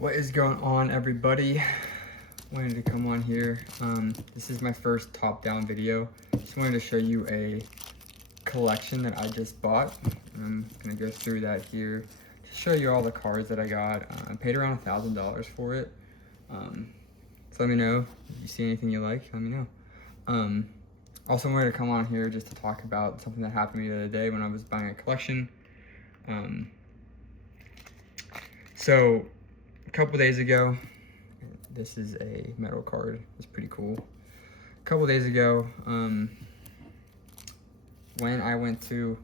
What is going on, everybody? Wanted to come on here. This is my first top-down video. Just wanted to show you a collection that I just bought. I'm gonna go through that here. Just show you all the cards that I got. I paid around $1,000 for it. So let me know if you see anything you like. Let me know. Also wanted to come on here just to talk about something that happened to me the other day when I was buying a collection. So a couple days ago, this is a metal card. It's pretty cool. A couple days ago, when I went to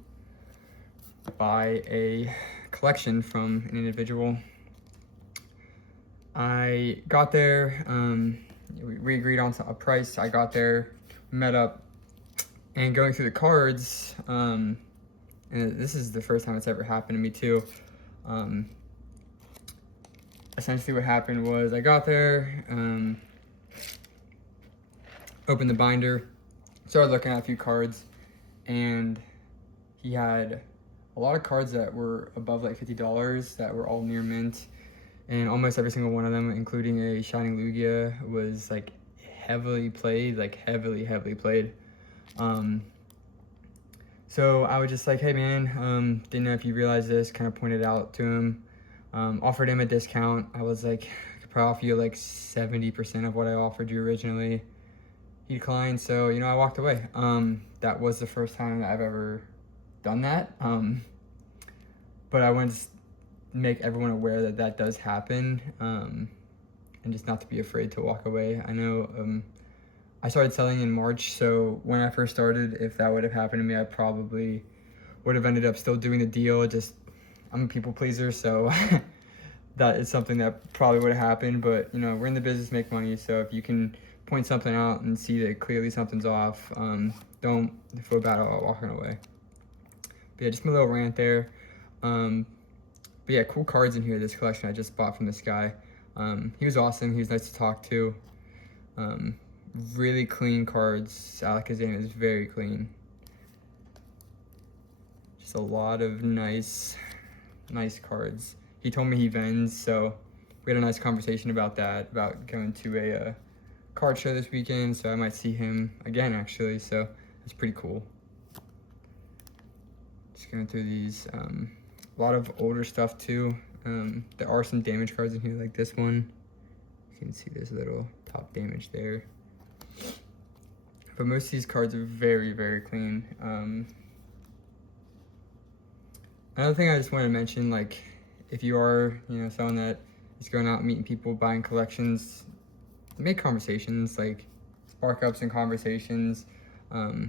buy a collection from an individual, I got there, we agreed on a price. I got there, met up, and going through the cards, and this is the first time it's ever happened to me too. Essentially what happened was I got there, opened the binder, started looking at a few cards, and he had a lot of cards that were above like $50 that were all near mint, and almost every single one of them, including a Shining Lugia, was like heavily played, like heavily played. So I was just like, hey man, didn't know if you realized this, kind of pointed out to him. Offered him a discount. I was like, I could probably offer you like 70% of what I offered you originally. He declined, so I walked away. That was the first time that I've ever done that. But I wanted to make everyone aware that that does happen, and just not to be afraid to walk away. I know I started selling in March, so when I first started, if that would have happened to me, I probably would have ended up still doing the deal. Just I'm a people pleaser, so that is something that probably would have happened. But we're in the business to make money, so if you can point something out and see that clearly something's off, don't feel bad about walking away. But yeah, just my little rant there. But yeah, cool cards in here. This collection I just bought from this guy. He was awesome. He was nice to talk to. Really clean cards. Alakazam is very clean. Just a lot of nice cards. He told me he vends, so we had a nice conversation about that, about going to a card show this weekend, so I might see him again actually, so that's pretty cool. Just going through these, a lot of older stuff too. There are some damage cards in here, like this one. You can see this little top damage there. But most of these cards are very clean. Another thing I just want to mention, like, if you are, someone that is going out and meeting people, buying collections, make conversations, like, spark up some conversations. I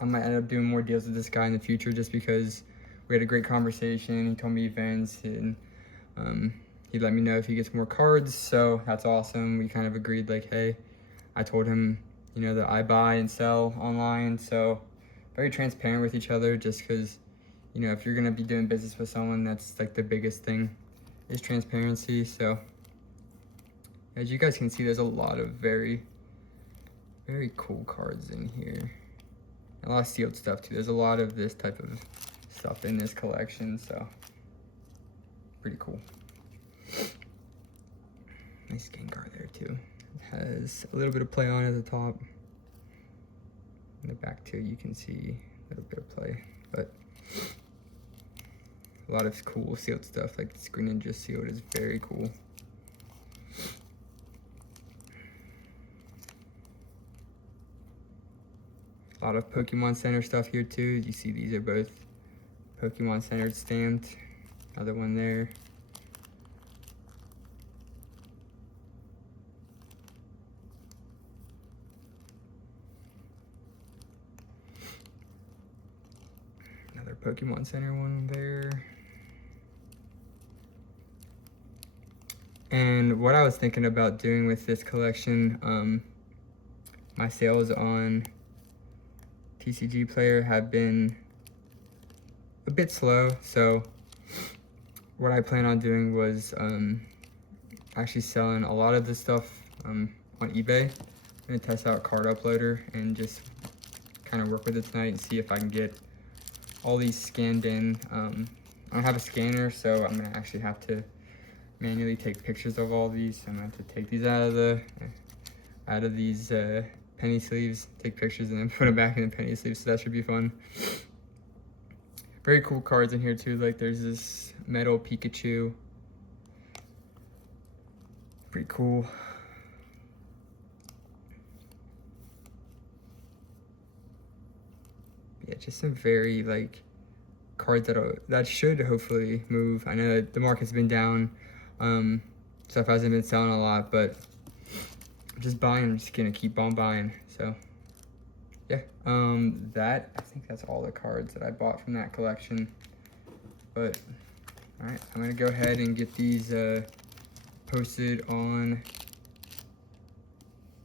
might end up doing more deals with this guy in the future just because we had a great conversation. He told me he vends, and he let me know if he gets more cards, so that's awesome. We kind of agreed, like, hey, I told him, that I buy and sell online, so very transparent with each other, just because if you're gonna be doing business with someone, that's like the biggest thing is transparency. So as you guys can see, there's a lot of very cool cards in here. A lot of sealed stuff too. There's a lot of this type of stuff in this collection, so pretty cool. Nice skin card there too. It has a little bit of play on it at the top. In the back too, you can see a little bit of play, but a lot of cool sealed stuff, like the Screen Ninja sealed is very cool. A lot of Pokemon Center stuff here too. You see these are both Pokemon Centered stamped. Another one there. Another Pokemon Center one there. And what I was thinking about doing with this collection, my sales on TCG Player have been a bit slow, so what I plan on doing was actually selling a lot of this stuff on eBay. I'm gonna test out Card Uploader and just kind of work with it tonight and see if I can get all these scanned in. I don't have a scanner, so I'm gonna actually have to manually take pictures of all these. So I'm going to have to take these out of these penny sleeves, take pictures, and then put them back in the penny sleeves. So that should be fun. Very cool cards in here too. Like there's this metal Pikachu. Pretty cool. Yeah, just some very like cards that should hopefully move. I know that the market's been down, stuff hasn't been selling a lot, but I'm just buying. I'm just gonna keep on buying. So yeah, I think that's all the cards that I bought from that collection. But all right, I'm gonna go ahead and get these posted on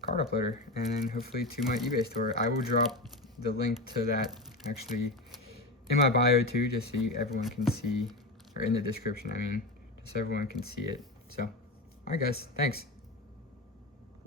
Card Uploader, and then hopefully to my eBay store. I will drop the link to that actually in my bio too, just so everyone can see, or in the description, I mean, just so everyone can see it. So, alright guys, thanks.